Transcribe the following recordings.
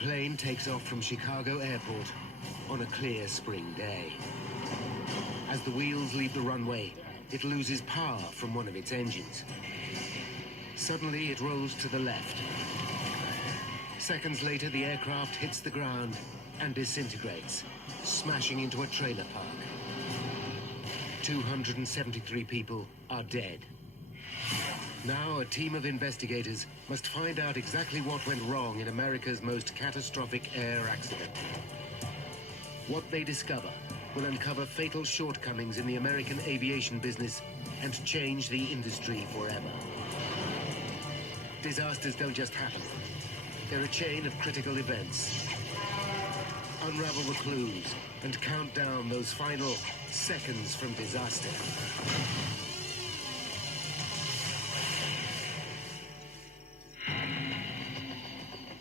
plane takes off from Chicago Airport on a clear spring day. As the wheels leave the runway, it loses power from one of its engines. Suddenly, it rolls to the left. Seconds later, the aircraft hits the ground and disintegrates, smashing into a trailer park. 273 people are dead. Now, a team of investigators must find out exactly what went wrong in America's most catastrophic air accident. What they discover will uncover fatal shortcomings in the American aviation business and change the industry forever. Disasters don't just happen. They're a chain of critical events. Unravel the clues and count down those final seconds from disaster.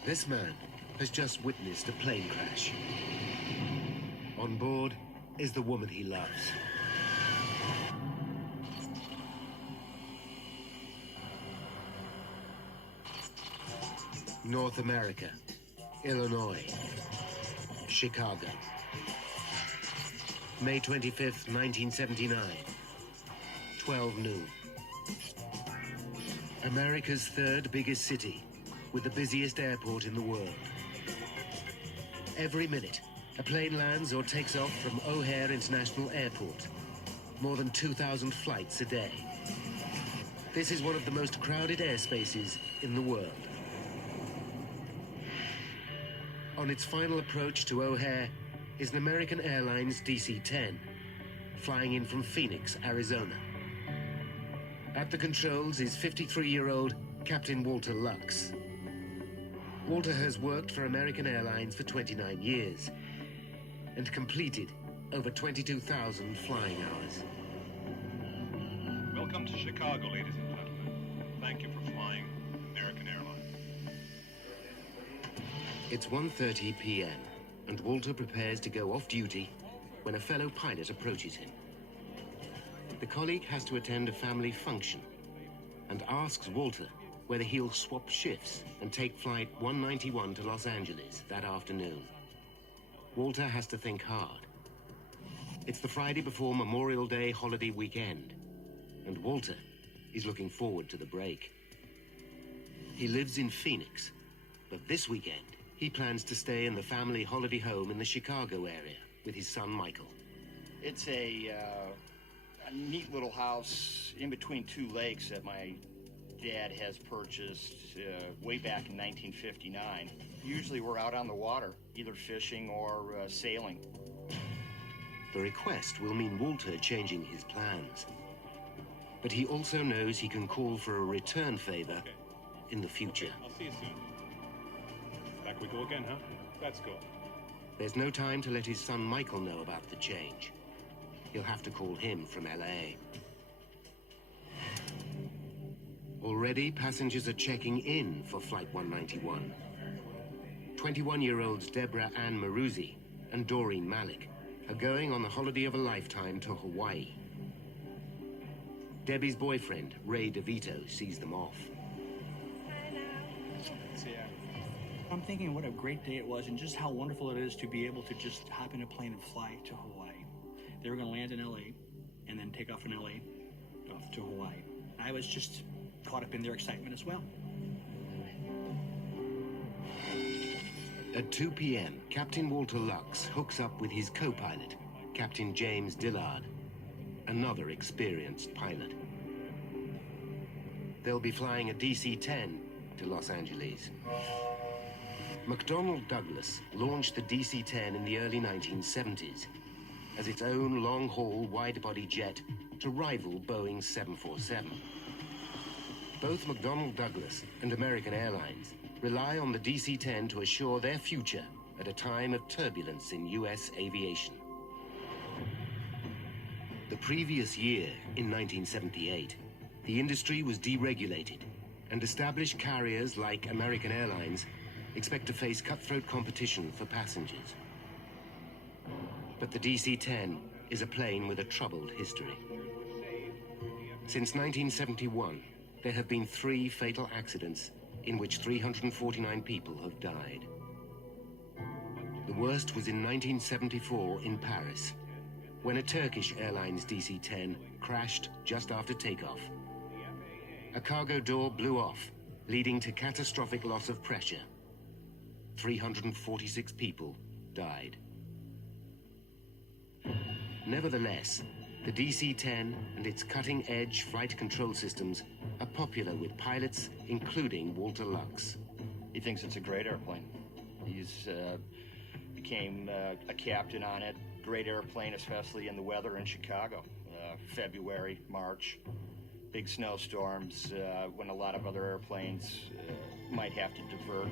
This man has just witnessed a plane crash. On board is the woman he loves. North America, Illinois, Chicago. May 25th, 1979, 12 noon. America's third biggest city, with the busiest airport in the world. Every minute, a plane lands or takes off from O'Hare International Airport. More than 2,000 flights a day. This is one of the most crowded airspaces in the world. On its final approach to O'Hare is an American Airlines DC-10, flying in from Phoenix, Arizona. At the controls is 53-year-old Captain Walter Lux. Walter has worked for American Airlines for 29 years and completed over 22,000 flying hours. Welcome to Chicago, ladies and gentlemen. Thank you for flying American Airlines. It's 1:30 p.m. and Walter prepares to go off duty when a fellow pilot approaches him. The colleague has to attend a family function and asks Walter whether he'll swap shifts and take flight 191 to Los Angeles that afternoon. Walter has to think hard. It's the Friday before Memorial Day holiday weekend, and Walter is looking forward to the break. He lives in Phoenix, but this weekend he plans to stay in the family holiday home in the Chicago area with his son Michael. It's a neat little house in between two lakes that my dad has purchased way back in 1959. Usually we're out on the water, either fishing or sailing. The request will mean Walter changing his plans. But he also knows he can call for a return favor in the future. I'll see you soon. Back we go again, huh? Let's go. There's no time to let his son Michael know about the change. He'll have to call him from LA. Already, passengers are checking in for Flight 191. 21-year-olds Deborah Ann Maruzzi and Doreen Malik are going on the holiday of a lifetime to Hawaii. Debbie's boyfriend, Ray DeVito, sees them off. I'm thinking what a great day it was and just how wonderful it is to be able to just hop in a plane and fly to Hawaii. They were going to land in LA and then take off in LA off to Hawaii. I was just caught up in their excitement as well. At 2 p.m., Captain Walter Lux hooks up with his co-pilot, Captain James Dillard, another experienced pilot. They'll be flying a DC-10 to Los Angeles. McDonnell Douglas launched the DC-10 in the early 1970s as its own long-haul wide-body jet to rival Boeing's 747. Both McDonnell Douglas and American Airlines rely on the DC-10 to assure their future at a time of turbulence in U.S. aviation. The previous year, in 1978, the industry was deregulated, and established carriers like American Airlines expect to face cutthroat competition for passengers. But the DC-10 is a plane with a troubled history. Since 1971, there have been 3 fatal accidents in which 349 people have died. The worst was in 1974 in Paris, when a Turkish Airlines DC-10 crashed just after takeoff. A cargo door blew off, leading to catastrophic loss of pressure. 346 people died. Nevertheless, the DC-10 and its cutting-edge flight control systems are popular with pilots, including Walter Lux. He thinks it's a great airplane. He's became a captain on it. Great airplane, especially in the weather in Chicago. February, March, big snowstorms, when a lot of other airplanes might have to divert.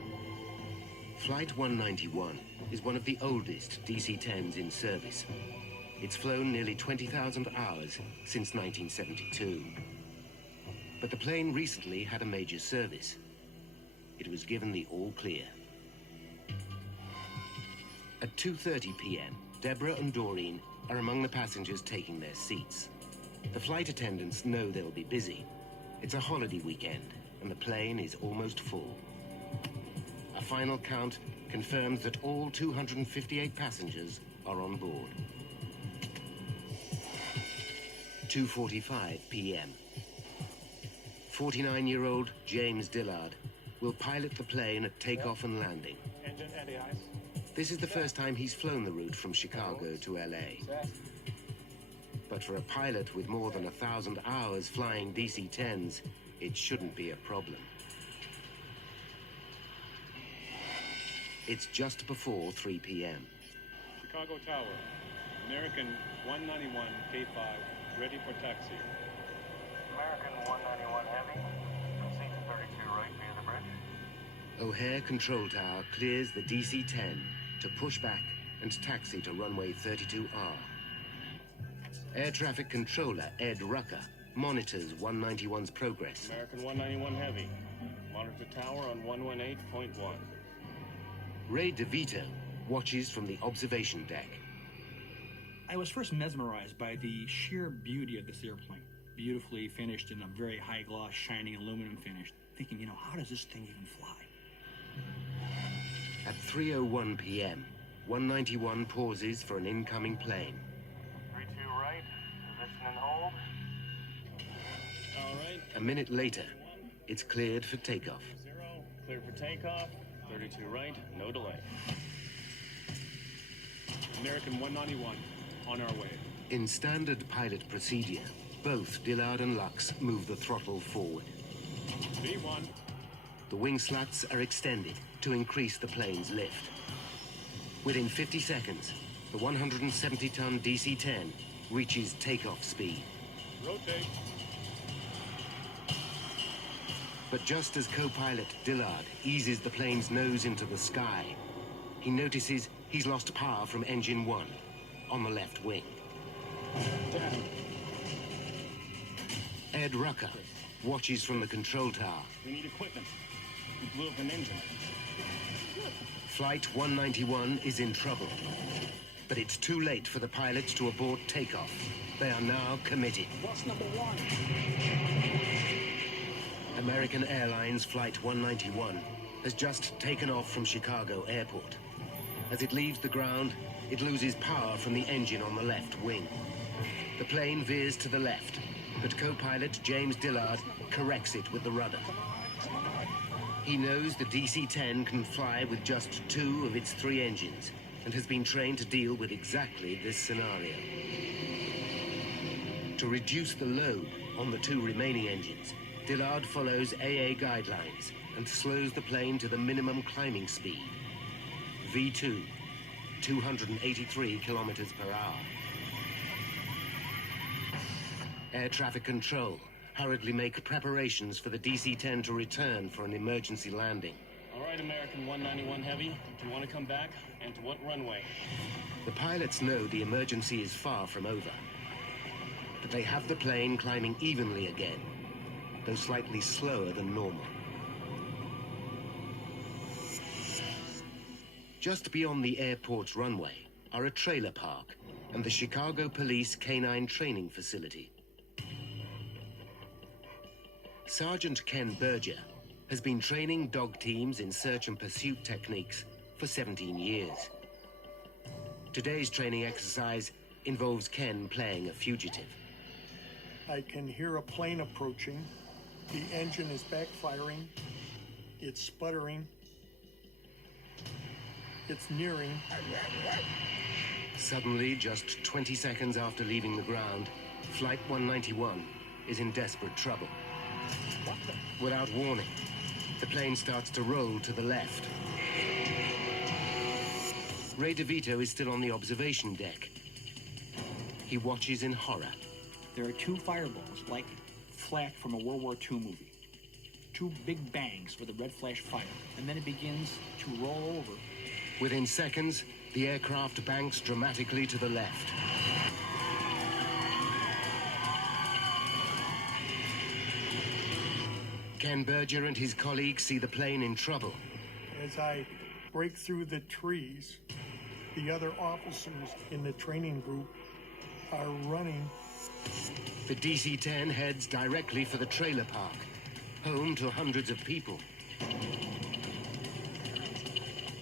Flight 191 is one of the oldest DC-10s in service. It's flown nearly 20,000 hours since 1972. But the plane recently had a major service. It was given the all clear. At 2:30 p.m., Deborah and Doreen are among the passengers taking their seats. The flight attendants know they'll be busy. It's a holiday weekend, and the plane is almost full. A final count confirms that all 258 passengers are on board. 2:45 p.m. 49-year-old James Dillard will pilot the plane at takeoff and landing. Engine anti-ice. This is the first time he's flown the route from Chicago to LA. But for a pilot with more than 1,000 hours flying DC-10s, it shouldn't be a problem. It's just before 3 p.m. Chicago Tower. American 191 K5, ready for taxi. American 191 Heavy, proceed to 32 right via the bridge. O'Hare Control Tower clears the DC-10 to push back and taxi to runway 32R. Air traffic controller Ed Rucker monitors 191's progress. American 191 Heavy, monitor tower on 118.1. Ray DeVito watches from the observation deck. I was first mesmerized by the sheer beauty of this airplane. Beautifully finished in a very high gloss, shining aluminum finish. Thinking, how does this thing even fly? At 3:01 p.m., 191 pauses for an incoming plane. 32 right, position and hold. All right. A minute later, it's cleared for takeoff. 0, clear for takeoff. 32 right, no delay. American 191, on our way. In standard pilot procedure, both Dillard and Lux move the throttle forward. V1. The wing slats are extended to increase the plane's lift. Within 50 seconds, the 170-ton DC-10 reaches takeoff speed. Rotate. But just as co-pilot Dillard eases the plane's nose into the sky, he notices he's lost power from engine 1 on the left wing. Down. Ed Rucker watches from the control tower. We need equipment. We blew up an engine. Flight 191 is in trouble. But it's too late for the pilots to abort takeoff. They are now committed. What's number one? American Airlines Flight 191 has just taken off from Chicago Airport. As it leaves the ground, it loses power from the engine on the left wing. The plane veers to the left, but co-pilot James Dillard corrects it with the rudder. He knows the DC-10 can fly with just 2 of its 3 engines and has been trained to deal with exactly this scenario. To reduce the load on the 2 remaining engines, Dillard follows AA guidelines and slows the plane to the minimum climbing speed, V2, 283 kilometers per hour. Air traffic control hurriedly make preparations for the DC-10 to return for an emergency landing. All right, American 191 Heavy, do you want to come back? And to what runway? The pilots know the emergency is far from over, but they have the plane climbing evenly again, though slightly slower than normal. Just beyond the airport's runway are a trailer park and the Chicago Police Canine Training Facility. Sergeant Ken Berger has been training dog teams in search and pursuit techniques for 17 years. Today's training exercise involves Ken playing a fugitive. I can hear a plane approaching. The engine is backfiring. It's sputtering. It's nearing. Suddenly, just 20 seconds after leaving the ground, Flight 191 is in desperate trouble. Without warning, the plane starts to roll to the left. Ray DeVito is still on the observation deck. He watches in horror. There are two fireballs, like flak from a World War II movie. Two big bangs with a red flash fire, and then it begins to roll over. Within seconds, the aircraft banks dramatically to the left. Ken Berger and his colleagues see the plane in trouble. As I break through the trees, the other officers in the training group are running. The DC-10 heads directly for the trailer park, home to hundreds of people.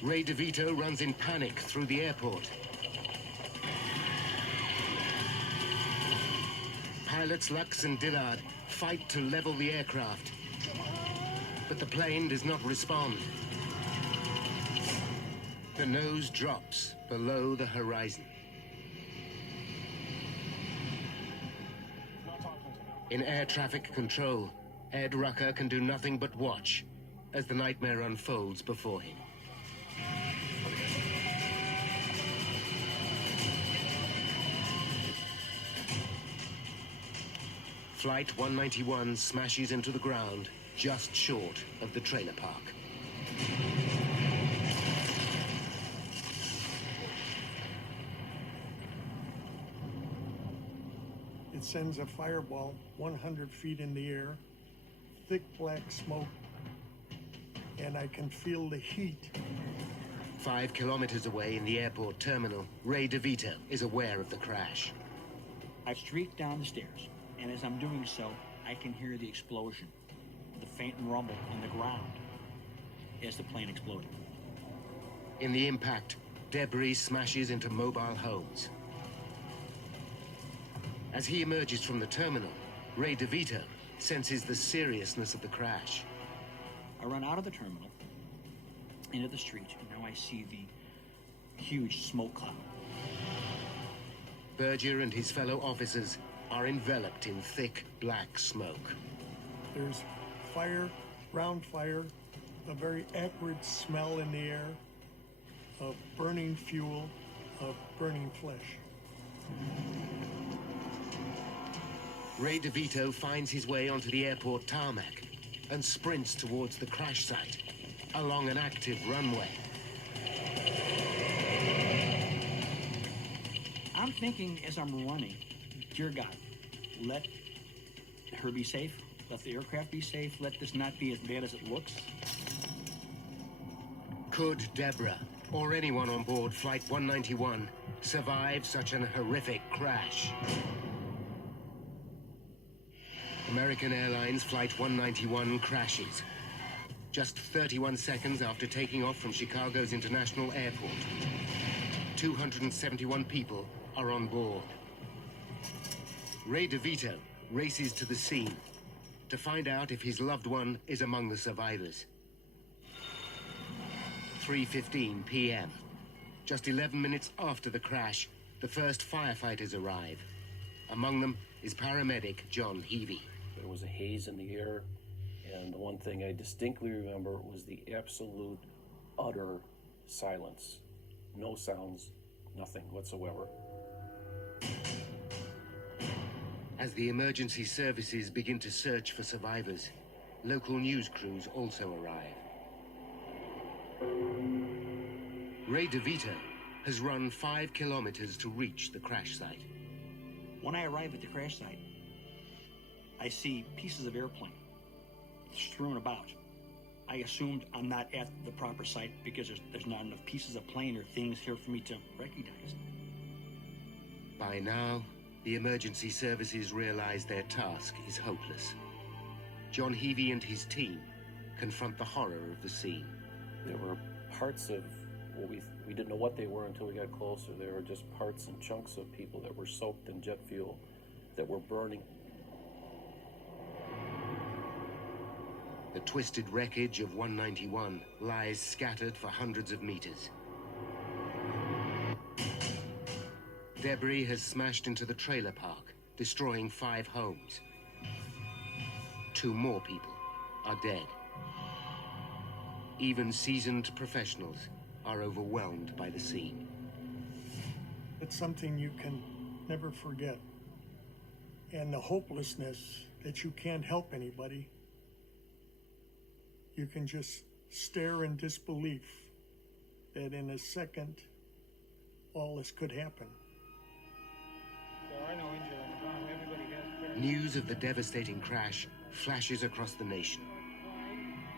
Ray DeVito runs in panic through the airport. Pilots Lux and Dillard fight to level the aircraft, but the plane does not respond. The nose drops below the horizon. In air traffic control, Ed Rucker can do nothing but watch as the nightmare unfolds before him. Flight 191 smashes into the ground just short of the trailer park. It sends a fireball 100 feet in the air, thick black smoke, and I can feel the heat. 5 kilometers away in the airport terminal, Ray DeVito is aware of the crash. I streak down the stairs, and as I'm doing so, I can hear the explosion, the faint rumble in the ground as the plane exploded. In the impact, debris smashes into mobile homes. As he emerges from the terminal, Ray DeVito senses the seriousness of the crash. I run out of the terminal, into the street, and now I see the huge smoke cloud. Berger and his fellow officers are enveloped in thick black smoke. There's fire, round fire, a very acrid smell in the air of burning fuel, of burning flesh. Ray DeVito finds his way onto the airport tarmac and sprints towards the crash site along an active runway. I'm thinking as I'm running, dear God, let her be safe, let the aircraft be safe, let this not be as bad as it looks. Could Deborah, or anyone on board Flight 191, survive such an horrific crash? American Airlines Flight 191 crashes. Just 31 seconds after taking off from Chicago's International Airport. 271 people are on board. Ray DeVito races to the scene to find out if his loved one is among the survivors. 3:15 p.m. Just 11 minutes after the crash, the first firefighters arrive. Among them is paramedic John Heavey. There was a haze in the air, and the one thing I distinctly remember was the absolute, utter silence. No sounds, nothing whatsoever. As the emergency services begin to search for survivors, local news crews also arrive. Ray DeVito has run 5 kilometers to reach the crash site. When I arrive at the crash site, I see pieces of airplane strewn about. I assumed I'm not at the proper site because there's not enough pieces of plane or things here for me to recognize. By now, the emergency services realize their task is hopeless. John Heavey and his team confront the horror of the scene. There were parts of Well, we didn't know what they were until we got closer. They were just parts and chunks of people that were soaked in jet fuel that were burning. The twisted wreckage of 191 lies scattered for hundreds of meters. Debris has smashed into the trailer park, destroying 5 homes. 2 more people are dead. Even seasoned professionals are overwhelmed by the scene. It's something you can never forget. And the hopelessness that you can't help anybody. You can just stare in disbelief that in a second, all this could happen. There are no injured on the ground. Everybody has News of the devastating crash flashes across the nation.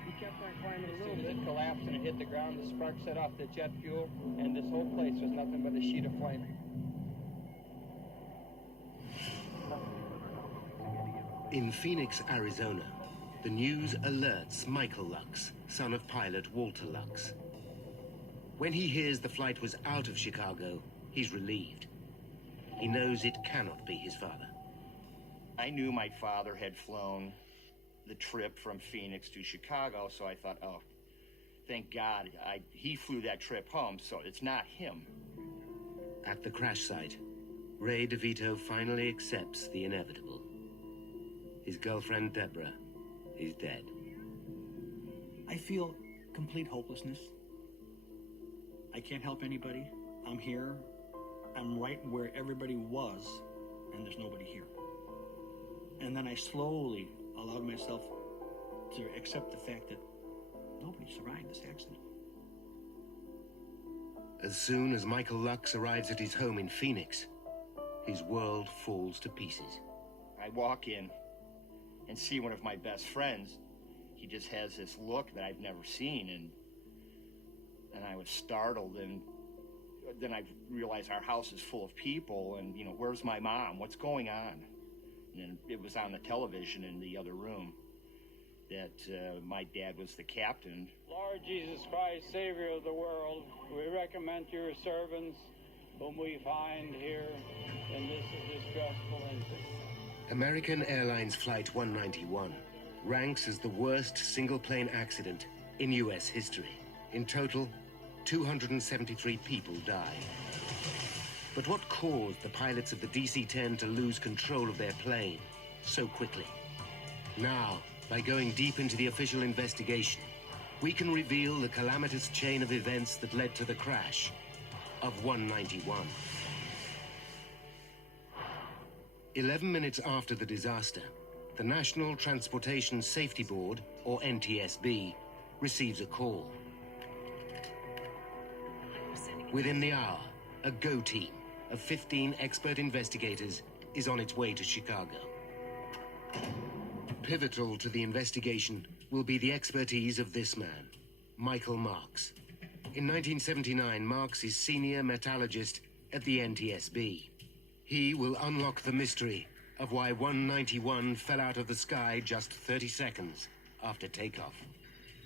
We kept on climbing a little bit. It collapsed and it hit the ground. The spark set off the jet fuel, and this whole place was nothing but a sheet of flame. In Phoenix, Arizona, the news alerts Michael Lux, son of pilot Walter Lux. When he hears the flight was out of Chicago, he's relieved. He knows it cannot be his father. I knew my father had flown the trip from Phoenix to Chicago, so I thought, oh, thank God he flew that trip home, so it's not him. At the crash site, Ray DeVito finally accepts the inevitable. His girlfriend, Deborah, is dead. I feel complete hopelessness. I can't help anybody. I'm here. I'm right where everybody was, and there's nobody here. And then I slowly allowed myself to accept the fact that nobody survived this accident. As soon as Michael Lux arrives at his home in Phoenix, his world falls to pieces. I walk in and see one of my best friends. He just has this look that I've never seen, and I was startled, and then I realized our house is full of people, and, you know, where's my mom? What's going on? And it was on the television in the other room that my dad was the captain. Lord Jesus Christ, Savior of the world, we recommend your servants whom we find here in this distressful incident. American Airlines Flight 191 ranks as the worst single-plane accident in U.S. history. In total, 273 people died. But what caused the pilots of the DC-10 to lose control of their plane so quickly? Now, by going deep into the official investigation, we can reveal the calamitous chain of events that led to the crash of 191. 11 minutes after the disaster, the National Transportation Safety Board, or NTSB, receives a call. Within the hour, a GO team of 15 expert investigators is on its way to Chicago. Pivotal to the investigation will be the expertise of this man, Michael Marks. In 1979, Marks is senior metallurgist at the NTSB. He will unlock the mystery of why 191 fell out of the sky just 30 seconds after takeoff.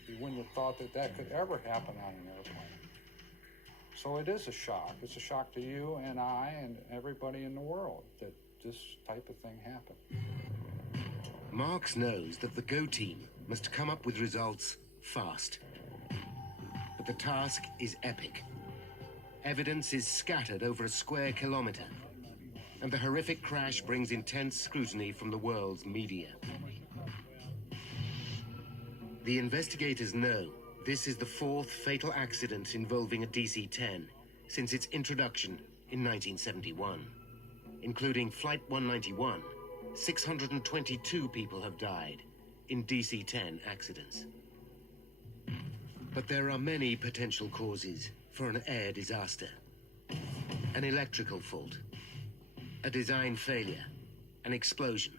You wouldn't have thought that that could ever happen on an airplane. So it is a shock. It's a shock to you and I and everybody in the world that this type of thing happened. Marks knows that the GO team must come up with results fast. But the task is epic. Evidence is scattered over a square kilometer, and the horrific crash brings intense scrutiny from the world's media. The investigators know this is the 4th fatal accident involving a DC-10 since its introduction in 1971. Including Flight 191, 622 people have died in DC-10 accidents. But there are many potential causes for an air disaster. An electrical fault, a design failure, an explosion,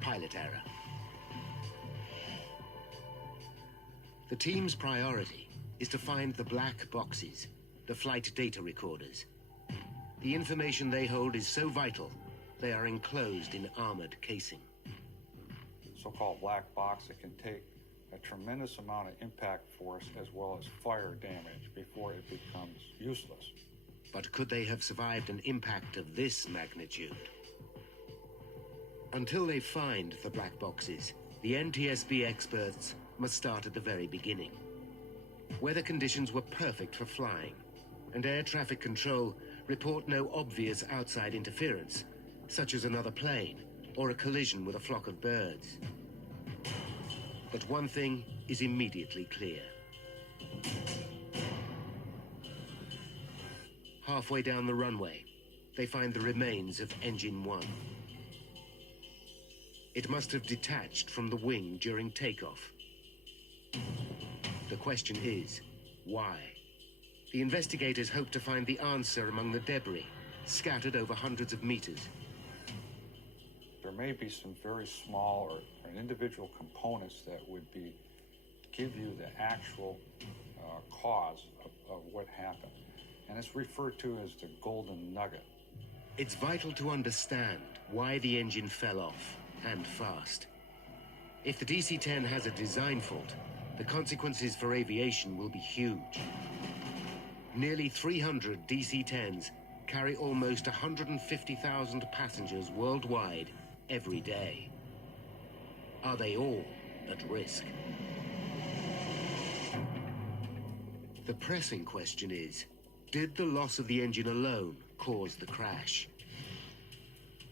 pilot error. The team's priority is to find the black boxes, the flight data recorders. The information they hold is so vital, they are enclosed in armored casing. So-called black box that can take a tremendous amount of impact force as well as fire damage before it becomes useless. But could they have survived an impact of this magnitude? Until they find the black boxes, the NTSB experts must start at the very beginning. Weather conditions were perfect for flying, and air traffic control report no obvious outside interference, such as another plane or a collision with a flock of birds. But one thing is immediately clear. Halfway down the runway, they find the remains of Engine 1. It must have detached from the wing during takeoff. The question is, why? The investigators hope to find the answer among the debris, scattered over hundreds of meters. There may be some very small or individual components that would give you the actual cause of what happened. And it's referred to as the golden nugget. It's vital to understand why the engine fell off, and fast. If the DC-10 has a design fault, the consequences for aviation will be huge. Nearly 300 DC-10s carry almost 150,000 passengers worldwide every day. Are they all at risk? The pressing question is, did the loss of the engine alone cause the crash?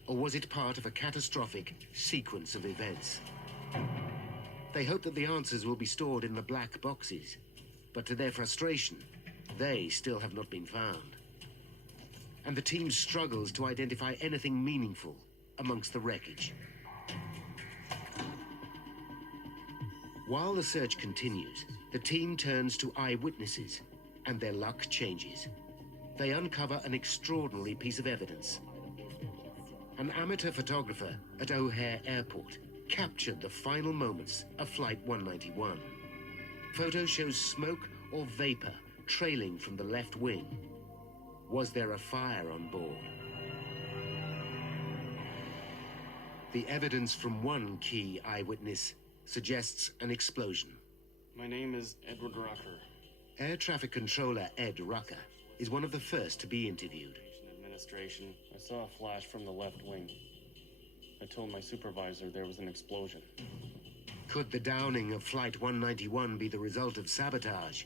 Or was it part of a catastrophic sequence of events? They hope that the answers will be stored in the black boxes, but to their frustration, they still have not been found. And the team struggles to identify anything meaningful amongst the wreckage. While the search continues, the team turns to eyewitnesses, and their luck changes. They uncover an extraordinary piece of evidence. An amateur photographer at O'Hare Airport captured the final moments of Flight 191. Photo shows smoke or vapor trailing from the left wing. Was there a fire on board? The evidence from one key eyewitness suggests an explosion. My name is Edward Rucker. Air traffic controller Ed Rucker is one of the first to be interviewed. Administration, I saw a flash from the left wing. I told my supervisor there was an explosion. Could the downing of Flight 191 be the result of sabotage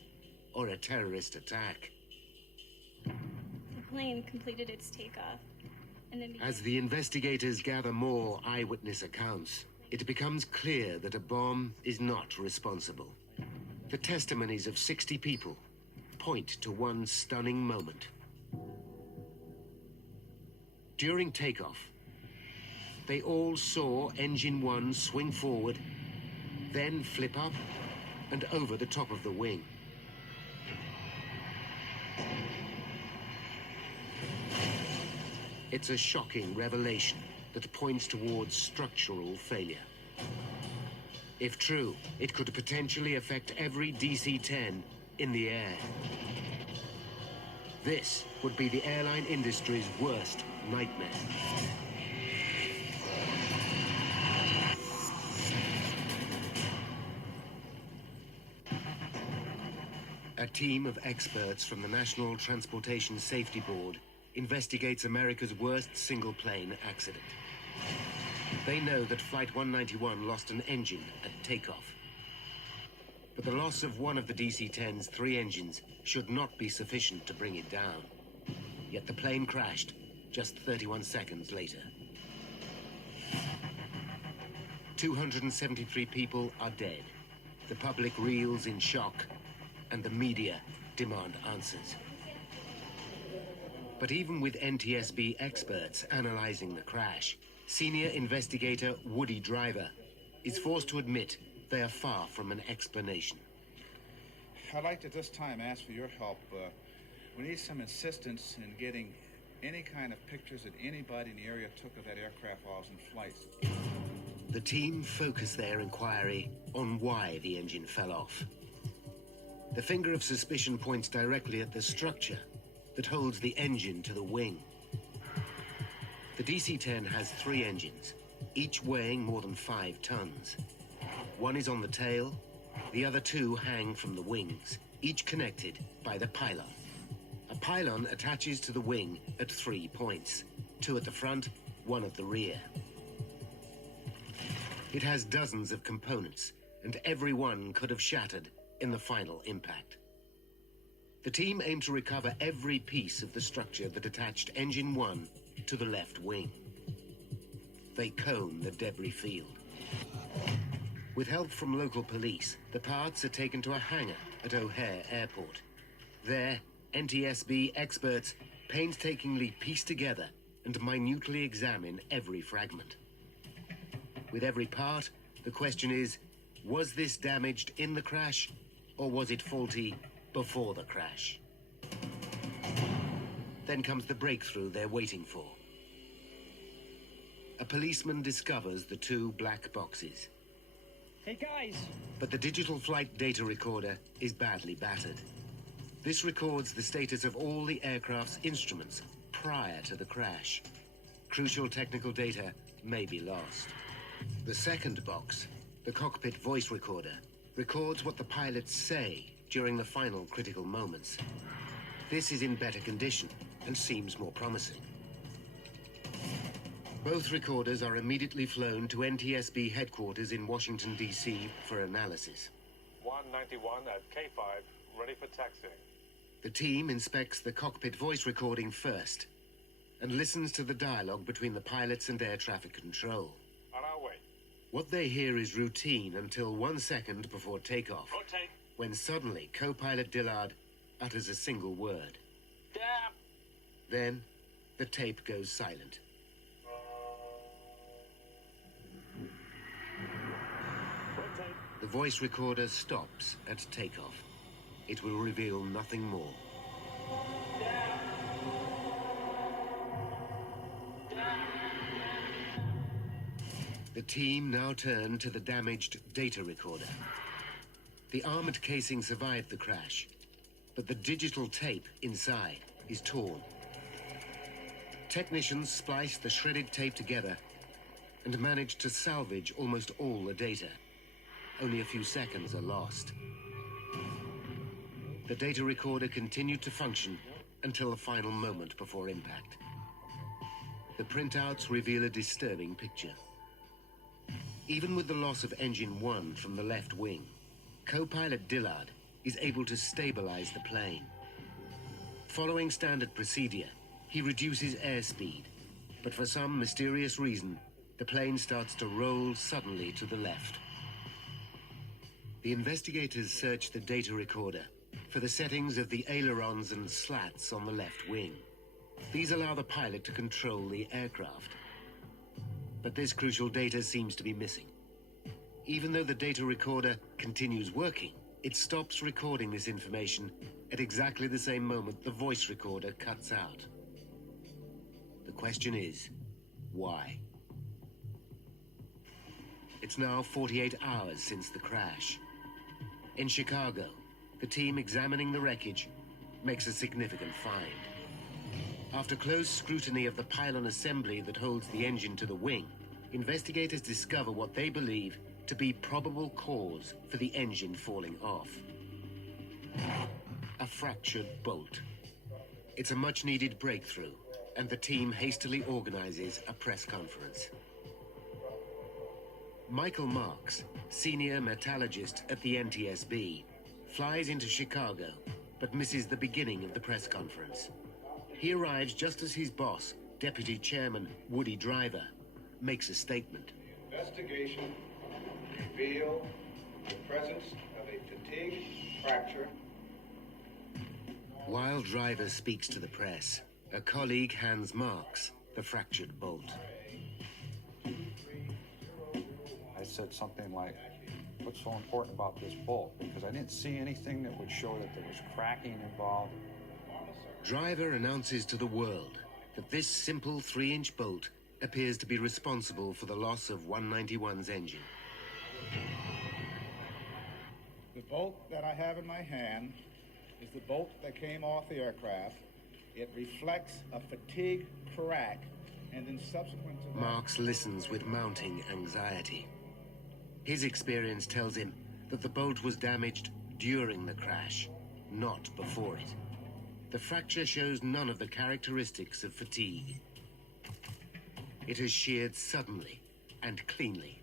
or a terrorist attack? The plane completed its takeoff and then began... As the investigators gather more eyewitness accounts, it becomes clear that a bomb is not responsible. The testimonies of 60 people point to one stunning moment. During takeoff, they all saw Engine 1 swing forward, then flip up and over the top of the wing. It's a shocking revelation that points towards structural failure. If true, it could potentially affect every DC-10 in the air. This would be the airline industry's worst nightmare. A team of experts from the National Transportation Safety Board investigates America's worst single-plane accident. They know that Flight 191 lost an engine at takeoff. But the loss of one of the DC-10's 3 engines should not be sufficient to bring it down. Yet the plane crashed just 31 seconds later. 273 people are dead. The public reels in shock, and the media demand answers. But even with NTSB experts analyzing the crash, senior investigator Woody Driver is forced to admit they are far from an explanation. I'd like to at this time ask for your help. We need some assistance in getting any kind of pictures that anybody in the area took of that aircraft while it was in flight. The team focus their inquiry on why the engine fell off. The finger of suspicion points directly at the structure that holds the engine to the wing. The DC-10 has 3 engines, each weighing more than 5 tons. One is on the tail, The other two hang from the wings, each connected by the pylon. A pylon attaches to the wing at 3 points, 2 at the front, 1 at the rear. It has dozens of components, and every one could have shattered in the final impact. The team aimed to recover every piece of the structure that attached Engine 1 to the left wing. They comb the debris field. With help from local police, the parts are taken to a hangar at O'Hare Airport. There, NTSB experts painstakingly piece together and minutely examine every fragment. With every part, the question is, was this damaged in the crash, or was it faulty before the crash? Then comes the breakthrough they're waiting for. A policeman discovers the 2 black boxes. Hey guys! But the digital flight data recorder is badly battered. This records the status of all the aircraft's instruments prior to the crash. Crucial technical data may be lost. The second box, the cockpit voice recorder, records what the pilots say during the final critical moments. This is in better condition and seems more promising. Both recorders are immediately flown to NTSB headquarters in Washington, D.C. for analysis. 191 at K5, ready for taxiing. The team inspects the cockpit voice recording first and listens to the dialogue between the pilots and air traffic control. On our way. What they hear is routine until 1 second before takeoff, Rotate. when suddenly co-pilot Dillard utters a single word. Damn. Then, the tape goes silent. Rotate. The voice recorder stops at takeoff. It will reveal nothing more. The team now turn to the damaged data recorder. The armored casing survived the crash, but the digital tape inside is torn. Technicians splice the shredded tape together and manage to salvage almost all the data. Only a few seconds are lost. The data recorder continued to function until the final moment before impact. The printouts reveal a disturbing picture. Even with the loss of Engine 1 from the left wing, co-pilot Dillard is able to stabilize the plane. Following standard procedure, he reduces airspeed, but for some mysterious reason, the plane starts to roll suddenly to the left. The investigators search the data recorder for the settings of the ailerons and slats on the left wing. These allow the pilot to control the aircraft. But this crucial data seems to be missing. Even though the data recorder continues working, it stops recording this information at exactly the same moment the voice recorder cuts out. The question is, why? It's now 48 hours since the crash. In Chicago, the team examining the wreckage makes a significant find. After close scrutiny of the pylon assembly that holds the engine to the wing, investigators discover what they believe to be probable cause for the engine falling off. A fractured bolt. It's a much-needed breakthrough, and the team hastily organizes a press conference. Michael Marks, senior metallurgist at the NTSB, flies into Chicago, but misses the beginning of the press conference. He arrives just as his boss, Deputy Chairman Woody Driver, makes a statement. Investigation revealed the presence of a fatigue fracture. While Driver speaks to the press, a colleague hands Marks the fractured bolt. I said something like, what's so important about this bolt? Because I didn't see anything that would show that there was cracking involved. Driver announces to the world that this simple 3-inch bolt appears to be responsible for the loss of 191's engine. The bolt that I have in my hand is the bolt that came off the aircraft. It reflects a fatigue crack, and then subsequent to that... Marks listens with mounting anxiety. His experience tells him that the bolt was damaged during the crash, not before it. The fracture shows none of the characteristics of fatigue. It has sheared suddenly and cleanly.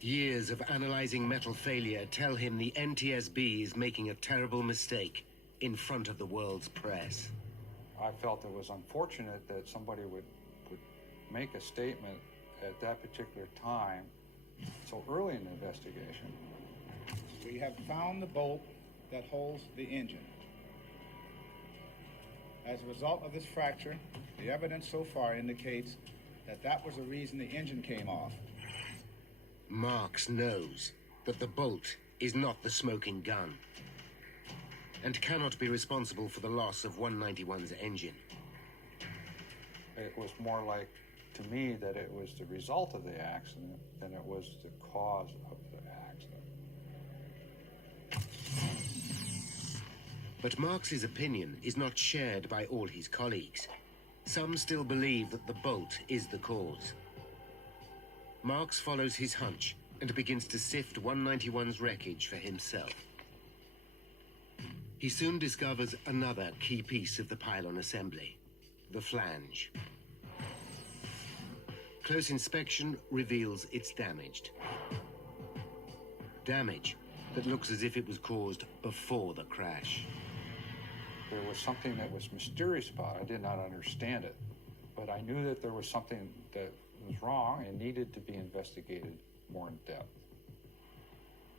Years of analyzing metal failure tell him the NTSB is making a terrible mistake in front of the world's press. I felt it was unfortunate that somebody would make a statement at that particular time, so early in the investigation. We have found the bolt that holds the engine. As a result of this fracture, the evidence so far indicates that that was the reason the engine came off. Marks knows that the bolt is not the smoking gun and cannot be responsible for the loss of 191's engine. It was more like, to me, that it was the result of the accident than it was the cause of the accident. But Marks's opinion is not shared by all his colleagues. Some still believe that the bolt is the cause. Marks follows his hunch and begins to sift 191's wreckage for himself. He soon discovers another key piece of the pylon assembly, the flange. Close inspection reveals it's damaged. Damage that looks as if it was caused before the crash. There was something that was mysterious about it. I did not understand it, but I knew that there was something that was wrong and needed to be investigated more in depth.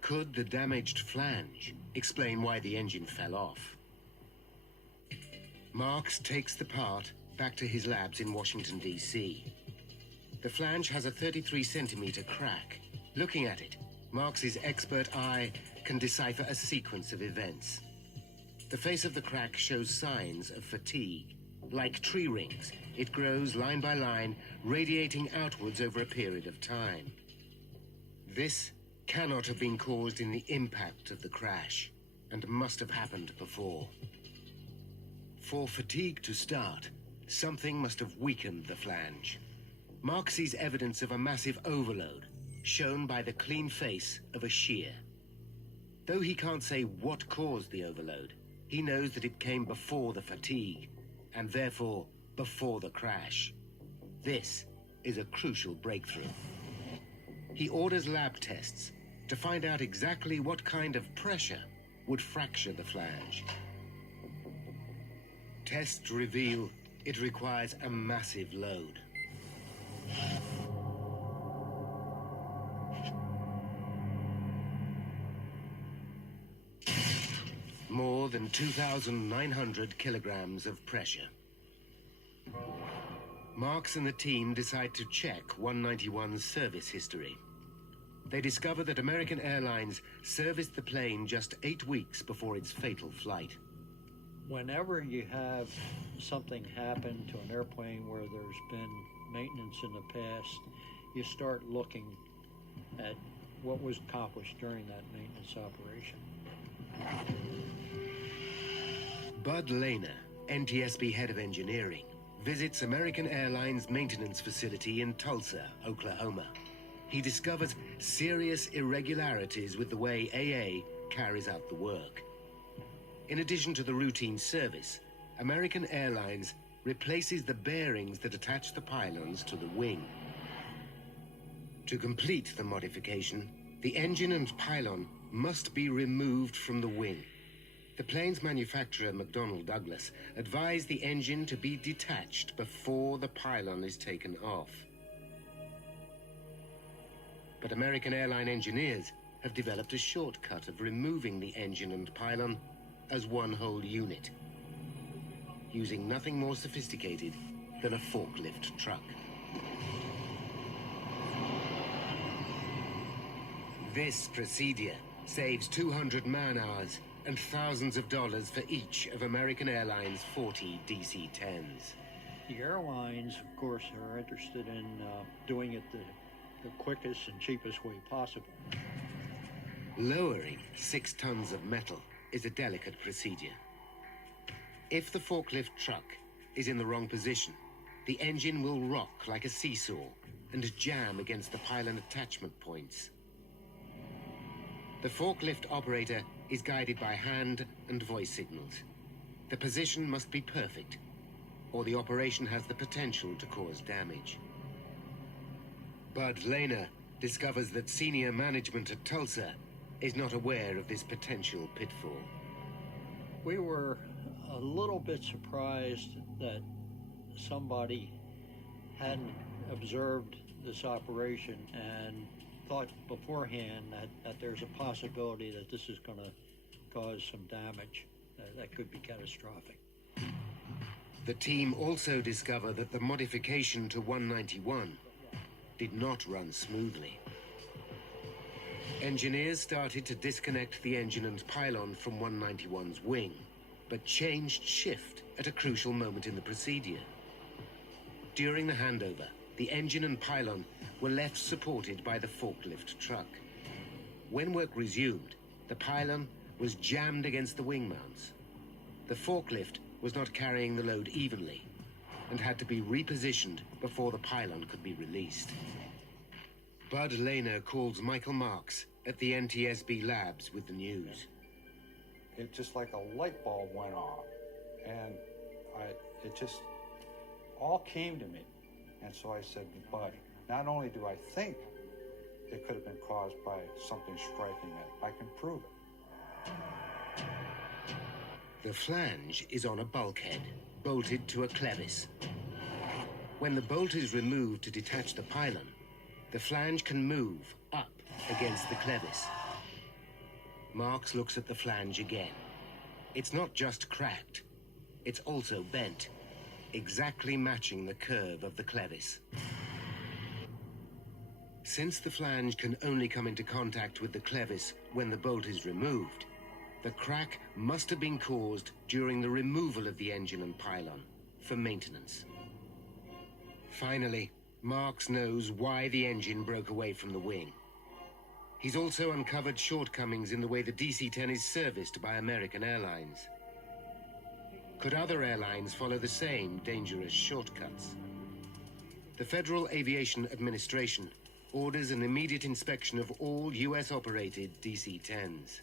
Could the damaged flange explain why the engine fell off? Marks takes the part back to his labs in Washington, D.C. The flange has a 33-centimeter crack. Looking at it, Marks's expert eye can decipher a sequence of events. The face of the crack shows signs of fatigue. Like tree rings, it grows line by line, radiating outwards over a period of time. This cannot have been caused in the impact of the crash, and must have happened before. For fatigue to start, something must have weakened the flange. Mark sees evidence of a massive overload, shown by the clean face of a shear. Though he can't say what caused the overload, he knows that it came before the fatigue, and therefore before the crash. This is a crucial breakthrough. He orders lab tests to find out exactly what kind of pressure would fracture the flange. Tests reveal it requires a massive load. More than 2,900 kilograms of pressure. Marks and the team decide to check 191's service history. They discover that American Airlines serviced the plane just 8 weeks before its fatal flight. Whenever you have something happen to an airplane where there's been maintenance in the past, you start looking at what was accomplished during that maintenance operation. Bud Lehner, NTSB head of engineering, visits American Airlines maintenance facility in Tulsa, Oklahoma. He discovers serious irregularities with the way AA carries out the work. In addition to the routine service, American Airlines replaces the bearings that attach the pylons to the wing. To complete the modification, the engine and pylon must be removed from the wing. The plane's manufacturer, McDonnell Douglas, advised the engine to be detached before the pylon is taken off. But American airline engineers have developed a shortcut of removing the engine and pylon as one whole unit, using nothing more sophisticated than a forklift truck. This procedure saves 200 man-hours and thousands of dollars for each of American Airlines' 40 DC-10s. The airlines, of course, are interested in doing it the quickest and cheapest way possible. Lowering 6 tons of metal is a delicate procedure. If the forklift truck is in the wrong position, the engine will rock like a seesaw and jam against the pylon attachment points. The forklift operator is guided by hand and voice signals. The position must be perfect, or the operation has the potential to cause damage. Bud Lehner discovers that senior management at Tulsa is not aware of this potential pitfall. We were a little bit surprised that somebody hadn't observed this operation and thought beforehand that there's a possibility that this is going to cause some damage that could be catastrophic. The team also discover that the modification to 191 did not run smoothly. Engineers started to disconnect the engine and pylon from 191's wing, but changed shift at a crucial moment in the procedure. During the handover, the engine and pylon were left supported by the forklift truck. When work resumed, the pylon was jammed against the wing mounts. The forklift was not carrying the load evenly and had to be repositioned before the pylon could be released. Bud Lehner calls Michael Marks at the NTSB labs with the news. It just like a light bulb went off, and it just all came to me. And so I said, Bud, not only do I think it could have been caused by something striking it, I can prove it. The flange is on a bulkhead, bolted to a clevis. When the bolt is removed to detach the pylon, the flange can move up against the clevis. Marks looks at the flange again. It's not just cracked, it's also bent, exactly matching the curve of the clevis. Since the flange can only come into contact with the clevis when the bolt is removed, the crack must have been caused during the removal of the engine and pylon for maintenance. Finally, Marks knows why the engine broke away from the wing. He's also uncovered shortcomings in the way the DC-10 is serviced by American Airlines. Could other airlines follow the same dangerous shortcuts? The Federal Aviation Administration orders an immediate inspection of all US-operated DC-10s.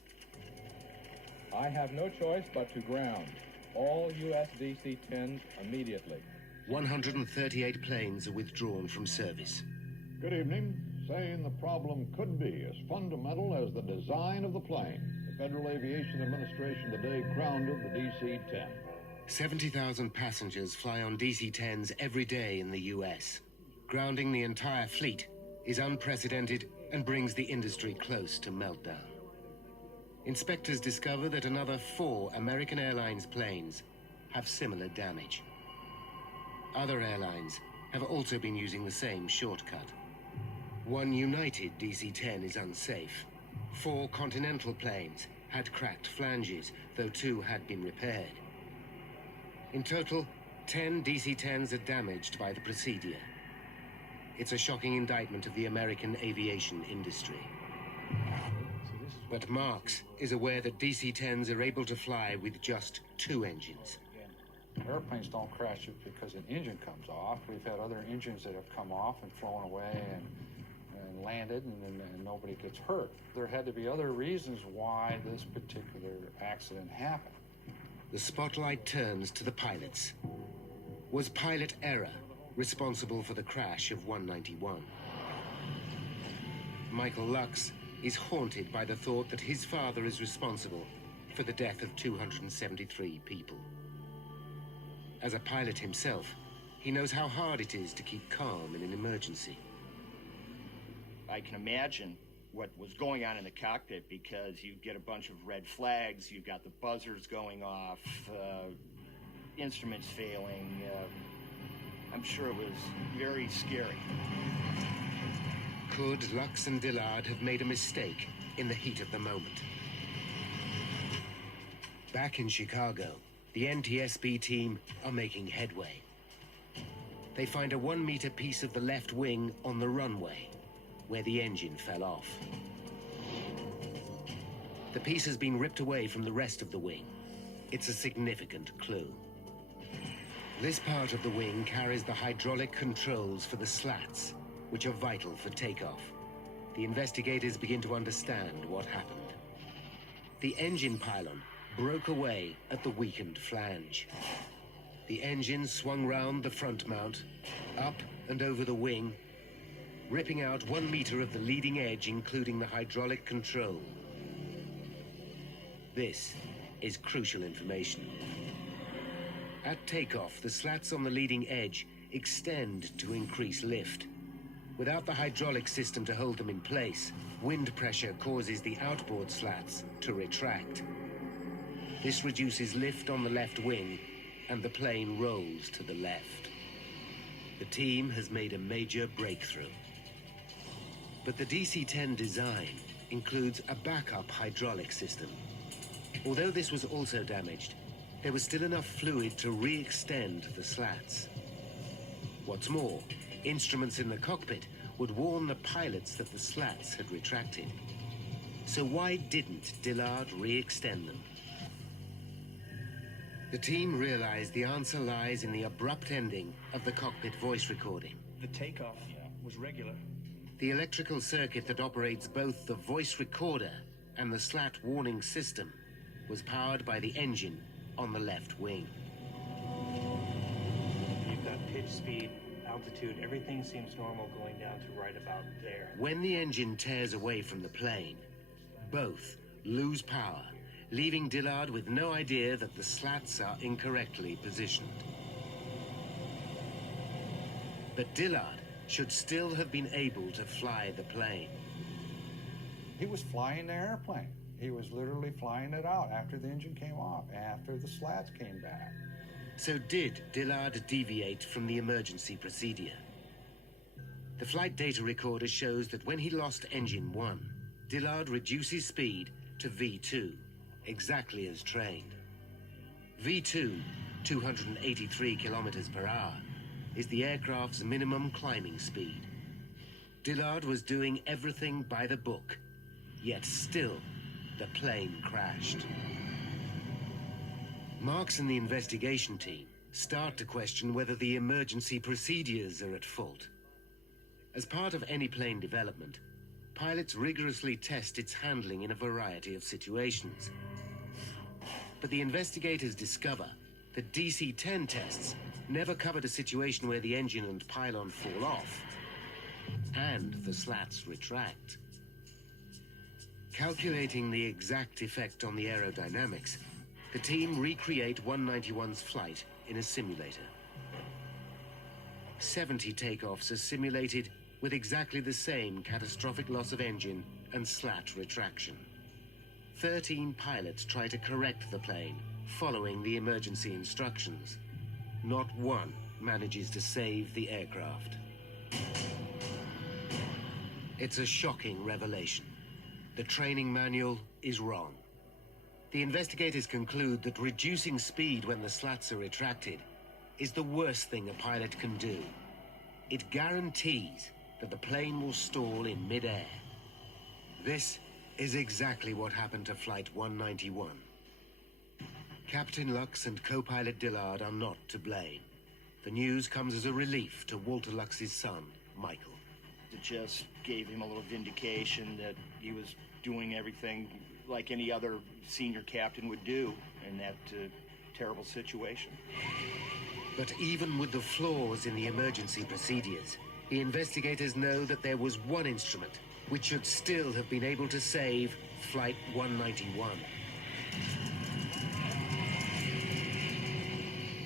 I have no choice but to ground all US DC-10s immediately. 138 planes are withdrawn from service. Good evening. Saying the problem could be as fundamental as the design of the plane. The Federal Aviation Administration today grounded the DC-10. 70,000 passengers fly on DC-10s every day in the US. Grounding the entire fleet is unprecedented and brings the industry close to meltdown. Inspectors discover that another 4 American Airlines planes have similar damage. Other airlines have also been using the same shortcut. One United DC-10 is unsafe. 4 Continental planes had cracked flanges, though 2 had been repaired. In total, 10 DC-10s are damaged by the procedure. It's a shocking indictment of the American aviation industry. But Marks is aware that DC-10s are able to fly with just 2 engines. Airplanes don't crash just because an engine comes off. We've had other engines that have come off and flown away and landed and nobody gets hurt. There had to be other reasons why this particular accident happened. The spotlight turns to the pilots. Was pilot error responsible for the crash of 191? Michael Lux is haunted by the thought that his father is responsible for the death of 273 people. As a pilot himself, he knows how hard it is to keep calm in an emergency. I can imagine what was going on in the cockpit because you get a bunch of red flags, you've got the buzzers going off, instruments failing. I'm sure it was very scary. Could Lux and Dillard have made a mistake in the heat of the moment? Back in Chicago, the NTSB team are making headway. They find a 1-meter piece of the left wing on the runway, where the engine fell off. The piece has been ripped away from the rest of the wing. It's a significant clue. This part of the wing carries the hydraulic controls for the slats, which are vital for takeoff. The investigators begin to understand what happened. the engine pylon broke away at the weakened flange. The engine swung round the front mount, up and over the wing, ripping out 1 meter of the leading edge, including the hydraulic control. This is crucial information. At takeoff, the slats on the leading edge extend to increase lift. Without the hydraulic system to hold them in place, wind pressure causes the outboard slats to retract. This reduces lift on the left wing, and the plane rolls to the left. The team has made a major breakthrough. But the DC-10 design includes a backup hydraulic system. Although this was also damaged, there was still enough fluid to re-extend the slats. What's more, instruments in the cockpit would warn the pilots that the slats had retracted. So why didn't Dillard re-extend them? The team realized the answer lies in the abrupt ending of the cockpit voice recording. The takeoff was regular. The electrical circuit that operates both the voice recorder and the slat warning system was powered by the engine on the left wing. You've got pitch, speed, altitude, everything seems normal going down to right about there. When the engine tears away from the plane, both lose power, leaving Dillard with no idea that the slats are incorrectly positioned. But Dillard should still have been able to fly the plane. He was flying the airplane. He was literally flying it out after the engine came off, after the slats came back. So did Dillard deviate from the emergency procedure? The flight data recorder shows that when he lost engine 1, Dillard reduces speed to V2, exactly as trained. V2, 283 kilometers per hour, is the aircraft's minimum climbing speed. Dillard was doing everything by the book, yet still the plane crashed. Marks and the investigation team start to question whether the emergency procedures are at fault. As part of any plane development, pilots rigorously test its handling in a variety of situations. But the investigators discover that DC-10 tests never covered a situation where the engine and pylon fall off and the slats retract. Calculating the exact effect on the aerodynamics, the team recreate 191's flight in a simulator. 70 takeoffs are simulated with exactly the same catastrophic loss of engine and slat retraction. 13 pilots try to correct the plane, following the emergency instructions. Not one manages to save the aircraft. It's a shocking revelation. The training manual is wrong. The investigators conclude that reducing speed when the slats are retracted is the worst thing a pilot can do. It guarantees that the plane will stall in mid-air. This is exactly what happened to Flight 191. Captain Lux and co-pilot Dillard are not to blame. The news comes as a relief to Walter Lux's son, Michael. It just gave him a little vindication that he was doing everything like any other senior captain would do in that terrible situation. But even with the flaws in the emergency procedures, the investigators know that there was one instrument which should still have been able to save Flight 191.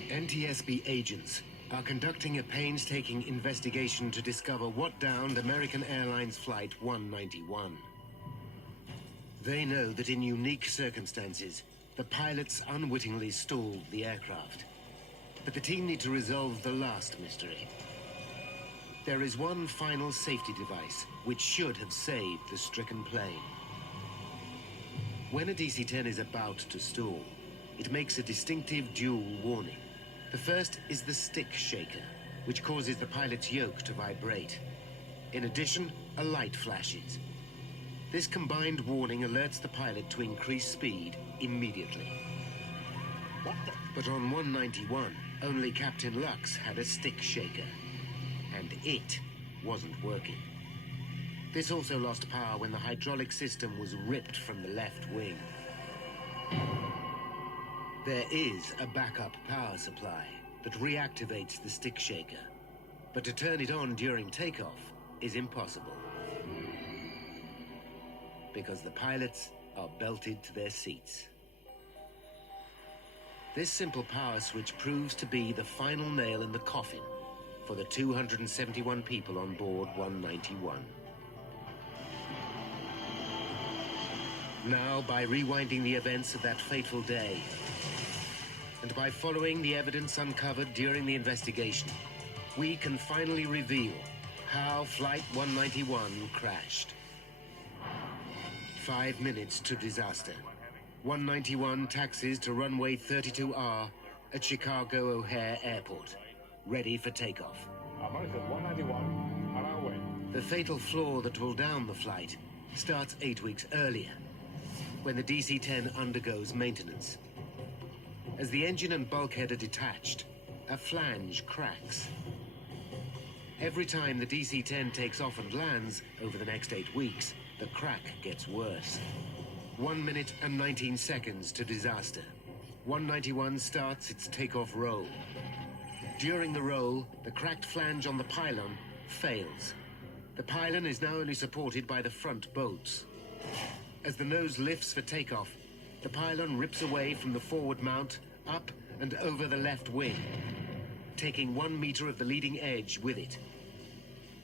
NTSB agents are conducting a painstaking investigation to discover what downed American Airlines Flight 191. They know that in unique circumstances, the pilots unwittingly stalled the aircraft. But the team need to resolve the last mystery. There is one final safety device which should have saved the stricken plane. When a DC-10 is about to stall, it makes a distinctive dual warning. The first is the stick shaker, which causes the pilot's yoke to vibrate. In addition, a light flashes. This combined warning alerts the pilot to increase speed immediately. But on 191, only Captain Lux had a stick shaker, and it wasn't working. This also lost power when the hydraulic system was ripped from the left wing. There is a backup power supply that reactivates the stick shaker, but to turn it on during takeoff is impossible, because the pilots are belted to their seats. This simple power switch proves to be the final nail in the coffin for the 271 people on board 191. Now, by rewinding the events of that fateful day, and by following the evidence uncovered during the investigation, we can finally reveal how Flight 191 crashed. 5 minutes to disaster. 191 taxis to runway 32R at Chicago O'Hare Airport, ready for takeoff. American 191, on our way. The fatal flaw that will down the flight starts 8 weeks earlier, when the DC-10 undergoes maintenance. As the engine and bulkhead are detached, a flange cracks. Every time the DC-10 takes off and lands over the next 8 weeks, the crack gets worse. 1 minute and 19 seconds to disaster. 191 starts its takeoff roll. During the roll, the cracked flange on the pylon fails. The pylon is now only supported by the front bolts. As the nose lifts for takeoff, the pylon rips away from the forward mount, up and over the left wing, taking 1 meter of the leading edge with it.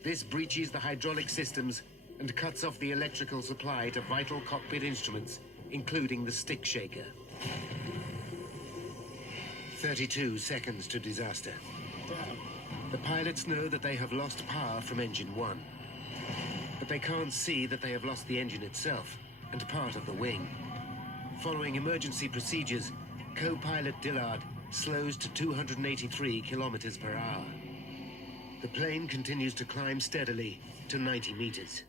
This breaches the hydraulic systems and cuts off the electrical supply to vital cockpit instruments, including the stick shaker. 32 seconds to disaster. The pilots know that they have lost power from engine 1, but they can't see that they have lost the engine itself and part of the wing. Following emergency procedures, co-pilot Dillard slows to 283 kilometers per hour. The plane continues to climb steadily to 90 meters.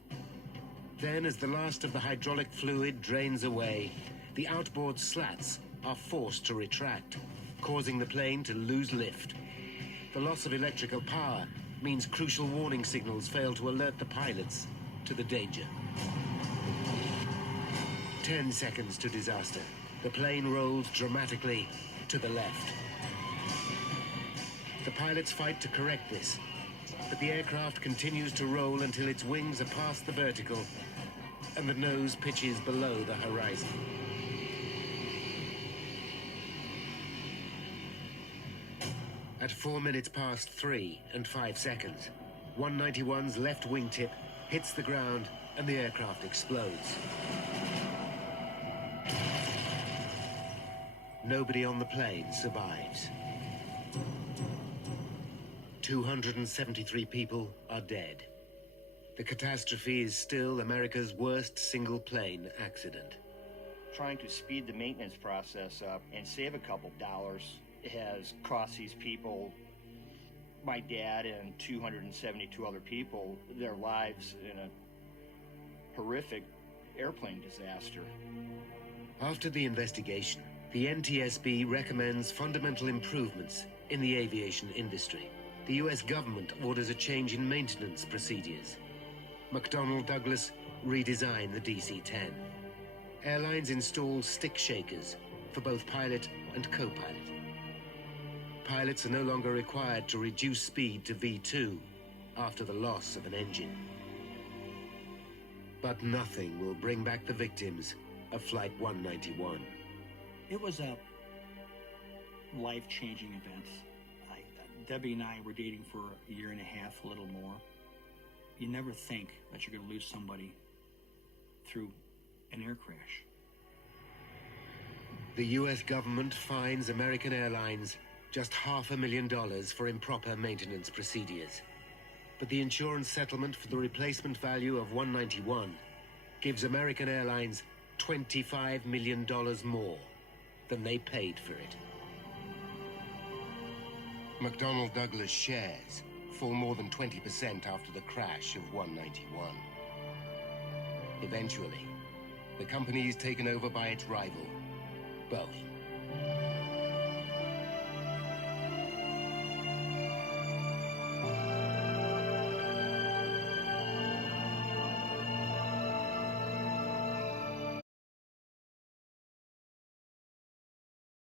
Then, as the last of the hydraulic fluid drains away, the outboard slats are forced to retract, causing the plane to lose lift. The loss of electrical power means crucial warning signals fail to alert the pilots to the danger. 10 seconds to disaster. The plane rolls dramatically to the left. The pilots fight to correct this, but the aircraft continues to roll until its wings are past the vertical and the nose pitches below the horizon. At 4 minutes past 3 and 5 seconds, 191's left wingtip hits the ground and the aircraft explodes. Nobody on the plane survives. 273 people are dead. The catastrophe is still America's worst single-plane accident. Trying to speed the maintenance process up and save a couple dollars has cost these people, my dad and 272 other people, their lives in a horrific airplane disaster. After the investigation, the NTSB recommends fundamental improvements in the aviation industry. The US government orders a change in maintenance procedures. McDonnell Douglas redesigned the DC-10. Airlines install stick shakers for both pilot and co-pilot. Pilots are no longer required to reduce speed to V2 after the loss of an engine. But nothing will bring back the victims of Flight 191. It was a life-changing event. Debbie and I were dating for a year and a half, a little more. You never think that you're going to lose somebody through an air crash. The US government fines American Airlines just $500,000 for improper maintenance procedures. But the insurance settlement for the replacement value of 191 gives American Airlines $25 million more than they paid for it. McDonnell Douglas shares fall more than 20% after the crash of 191. Eventually, the company is taken over by its rival, Boeing.